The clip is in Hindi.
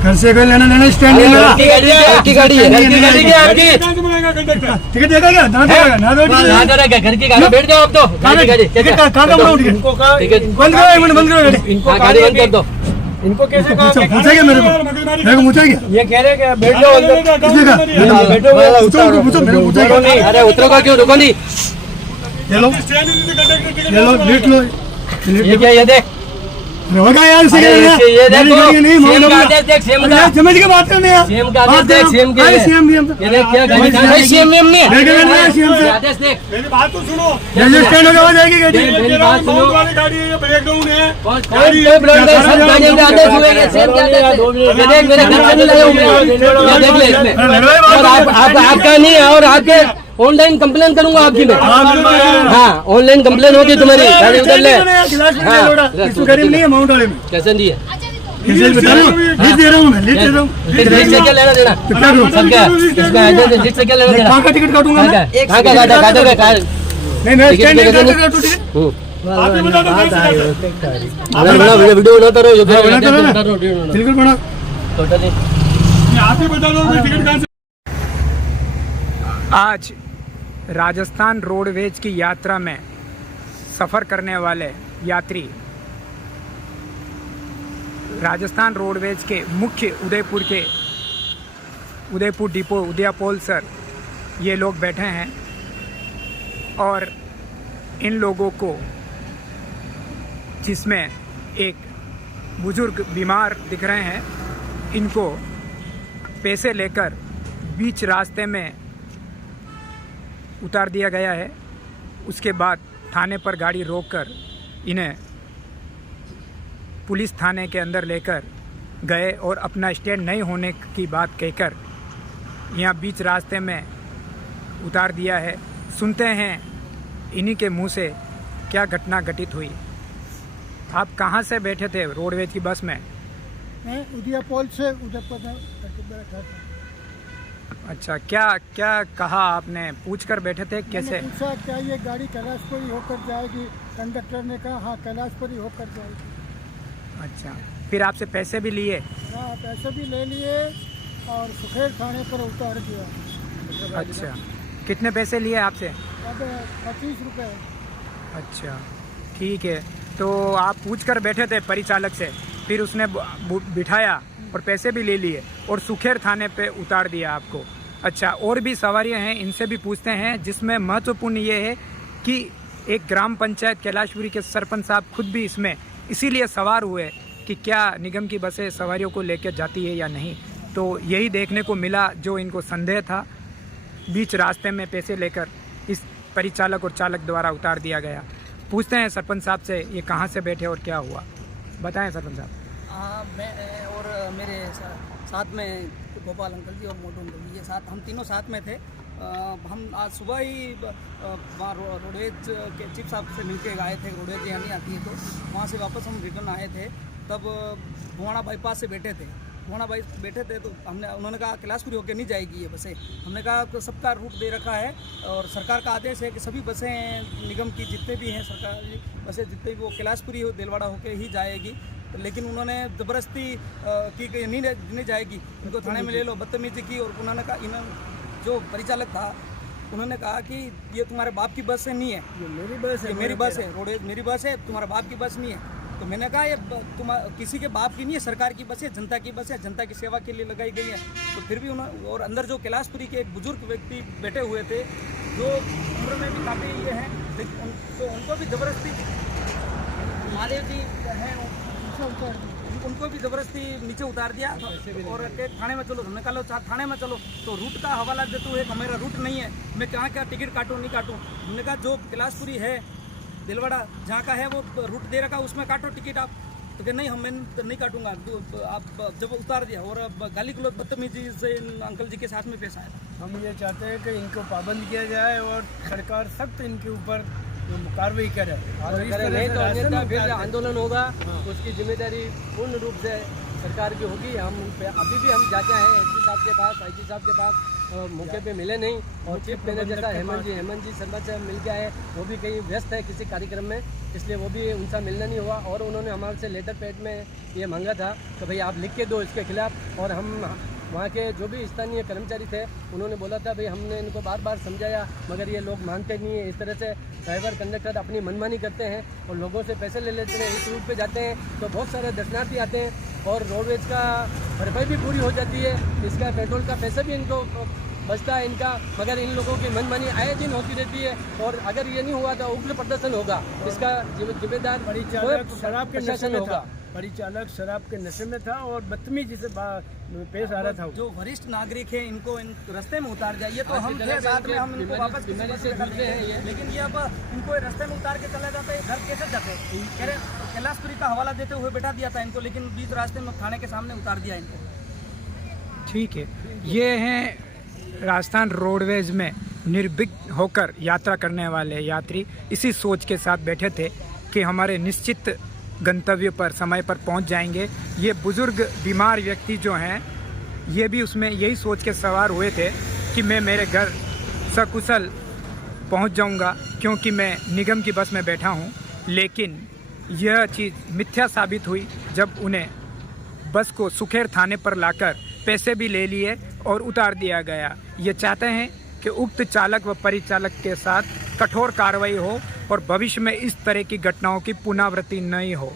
घर से कोई लेना देना स्टैंड नहीं लगा। की गाड़ी है आपकी। टिकट देगा क्या? ना देगा ना दो घर की गाड़ी बैठ जाओ अब तो। टिकट कहाँ का बनाओ? टिकट बंद करो, एक मिनट बंद करो गाड़ी। इनको गाड़ी बंद कर दो। इनको कैसे पूछा क्या मेरे को पूछा क्या? ये कह रहे हैं बैठ जाओ अंदर। किसने कहा? बैठो पूछो मेरे को पूछा क्या? अरे उतरो का क्यों? रुको नहीं। ये लो लिख लो। ये क्या? ये देख होगा यार इसे ये देखो नहीं सेम का आदेश देख। सेम का समझ के बात करने यार। सेम का आदेश देख। सेम के सीएम ये देख क्या गाड़ी भाई सेम नहीं है। सीएम से आदेश देख। मेरी बात तो सुनो। जैसे स्टैंड होगा हो जाएगी गाड़ी। मेरी बात सुनो। वाली गाड़ी है, ये ब्रेक डाउन है। कोई ब्लड है सब गाड़ियों के आदेश हुए हैं। सेम के आदेश ये देख मेरे घर से नहीं लाया हूं मैं। ये देख ले इसमें। और आपका नहीं है और आपके ऑनलाइन कंप्लेन करूंगा आपकी मैं। हाँ ऑनलाइन कंप्लेन होगी तुम्हारी। गाड़ी उधर ले। इसमें गरीब नहीं है माउंट वाले में। कैसे नहीं है? बता रहा हूँ लिस्ट दे रहा हूँ मैं लिस्ट दे रहा हूँ। लिस्ट से क्या लेना देना? क्या करूँ? सब क्या इसका एजेंट लिस्ट से क्या लेना देना? कहाँ का टिकट काटूंगा मैं? कहाँ का काटोगे? नहीं मैं स्टैंड नहीं काटूंगा टिकट। आप ही बता दो कैसे करते बड़ा वीडियो बनाता रहो। बिल्कुल बना। हैं। आप ही बता दो टिकट कहाँ से। आज राजस्थान रोडवेज की यात्रा में सफ़र करने वाले यात्री राजस्थान रोडवेज के मुख्य उदयपुर डिपो उदयपोल सर ये लोग बैठे हैं और इन लोगों को जिसमें एक बुजुर्ग बीमार दिख रहे हैं इनको पैसे लेकर बीच रास्ते में उतार दिया गया है। उसके बाद थाने पर गाड़ी रोककर इन्हें पुलिस थाने के अंदर लेकर गए और अपना स्टैंड नहीं होने की बात कहकर यहाँ बीच रास्ते में उतार दिया है। सुनते हैं इन्हीं के मुंह से क्या घटना घटित हुई। आप कहाँ से बैठे थे रोडवेज की बस में? मैं उदयपोल से उदयपुर। अच्छा क्या क्या कहा आपने? पूछ कर बैठे थे कैसे? मैंने पूछा क्या ये गाड़ी कैलाशपुरी होकर जाएगी? कंडक्टर ने कहा हाँ कैलाशपुरी होकर जाएगी। अच्छा फिर आपसे पैसे भी लिए? हाँ पैसे भी ले लिए और सुखेर थाने पर उतार दिया। अच्छा कितने पैसे लिए आपसे? अब 25 रुपये। अच्छा ठीक है। तो आप पूछ कर बैठे थे परिचालक से, फिर उसने बिठाया और पैसे भी ले लिए और सुखेर थाने पे उतार दिया आपको। अच्छा और भी सवारियां हैं इनसे भी पूछते हैं, जिसमें महत्वपूर्ण ये है कि एक ग्राम पंचायत कैलाशपुरी के सरपंच साहब खुद भी इसमें इसीलिए सवार हुए कि क्या निगम की बसें सवारियों को लेकर जाती है या नहीं। तो यही देखने को मिला जो इनको संदेह था। बीच रास्ते में पैसे लेकर इस परिचालक और चालक द्वारा उतार दिया गया। पूछते हैं सरपंच साहब से ये कहाँ से बैठे और क्या हुआ, बताएं सरपंच साहब। हाँ मैं और मेरे साथ में गोपाल अंकल जी और मोटू अंकल जी, ये साथ हम तीनों साथ में थे। हम आज सुबह ही वहाँ रोडवेज के चीफ साहब से मिलके आए थे। रोडवेज यहाँ नहीं आती है तो वहाँ से वापस हम रिटर्न आए थे। तब भुवाना बाईपास से बैठे थे। भुवाना बाई बैठे थे तो उन्होंने कहा कैलाशपुरी होकर नहीं जाएगी ये बसें। हमने कहा कि सबका रूट दे रखा है और सरकार का आदेश है कि सभी बसें निगम की जितने भी हैं सरकारी बसें जितने भी वो कैलाशपुरी हो देलवाड़ा होकर ही जाएगी। लेकिन उन्होंने ज़बरदस्ती की कि नहीं जाएगी, इनको थाने में ले लो, बदतमीजी की। और उन्होंने कहा जो परिचालक था उन्होंने कहा कि ये तुम्हारे बाप की बस नहीं है, ये मेरी बस है, मेरी बस है, रोडवेज मेरी बस है, तुम्हारा बाप की बस नहीं है। तो मैंने कहा ये किसी के बाप की नहीं है, सरकार की बस है, जनता की बस है, जनता की सेवा के लिए लगाई गई है। तो फिर भी उन्होंने और अंदर जो कैलाशपुरी के एक बुजुर्ग व्यक्ति बैठे हुए थे जो उम्र में भी काफ़ी ये हैं, तो उनको भी ज़बरदस्ती महादेव जी हैं उनको भी ज़बरदस्ती नीचे उतार दिया और थाने में चलो। हमने कहा थाने में चलो तो रूट का हवाला देते हुए मेरा रूट नहीं है, मैं कहाँ क्या टिकट काटूँ नहीं काटूँ। हमने कहा जो कैलाशपुरी है दिलवाड़ा जहाँ का है वो रूट दे रखा उसमें काटो टिकट आप। तो कि नहीं हम मैं नहीं काटूंगा। आप जब उतार दिया और गाली गलौज बदतमीजी से अंकल जी के साथ में पेश आया। हम ये चाहते हैं कि इनको पाबंद किया जाए और सरकार सख्त इनके ऊपर कार्रवाई करे। नहीं तो फिर आंदोलन होगा, उसकी जिम्मेदारी पूर्ण रूप से सरकार की होगी। हम अभी भी हम जाते हैं एसपी साहब के पास, आईजी साहब के पास, मौके पे मिले नहीं। और चीफ मैनेजर जैसा हेमंत जी शर्मा से मिल के आए, वो भी कहीं व्यस्त है किसी कार्यक्रम में, इसलिए वो भी उनसे मिलना नहीं हुआ। और उन्होंने हमारे से लेटर पैड में ये मांगा था कि भाई आप लिख के दो इसके खिलाफ। और हम वहाँ के जो भी स्थानीय कर्मचारी थे उन्होंने बोला था भाई हमने इनको बार बार समझाया, मगर ये लोग मानते नहीं है। इस तरह से ड्राइवर कंडक्टर अपनी मनमानी करते हैं और लोगों से पैसे ले लेते हैं। इस रूट पे जाते हैं तो बहुत सारे दर्शनार्थी आते हैं और रोडवेज का भरपाई भी पूरी हो जाती है, इसका पेट्रोल का पैसा भी इनको बचता है इनका, मगर इन लोगों की मनमानी आए दिन होती रहती है। और अगर ये नहीं हुआ तो उग्र प्रदर्शन होगा, इसका जिम्मेदार परिचालक शराब के नशे प्रशासन में होगा। था, परिचालक शराब के नशे में था और बदतमीजी से पेश आ रहा था। जो वरिष्ठ नागरिक है इनको इन रास्ते में उतार जाइए, तो हम थे साथ में, हम इनको वापस बीमारी से जूझते हैं ये। लेकिन ये अब इनको रास्ते में उतार के चले जाते, घर कैसे जाते? कह रहे कैलाशपुरी का हवाला देते हुए बैठा दिया था इनको, लेकिन बीच रास्ते में थाने के सामने उतार दिया इनको। ठीक है, ये हैं राजस्थान रोडवेज में निर्विघ्न होकर यात्रा करने वाले यात्री। इसी सोच के साथ बैठे थे कि हमारे निश्चित गंतव्य पर समय पर पहुंच जाएंगे। ये बुजुर्ग बीमार व्यक्ति जो हैं ये भी उसमें यही सोच के सवार हुए थे कि मैं मेरे घर सकुशल पहुंच जाऊंगा क्योंकि मैं निगम की बस में बैठा हूं। लेकिन यह चीज़ मिथ्या साबित हुई जब उन्हें बस को सुखेर थाने पर लाकर पैसे भी ले लिए और उतार दिया गया। ये चाहते हैं कि उक्त चालक व परिचालक के साथ कठोर कार्रवाई हो और भविष्य में इस तरह की घटनाओं की पुनरावृत्ति नहीं हो।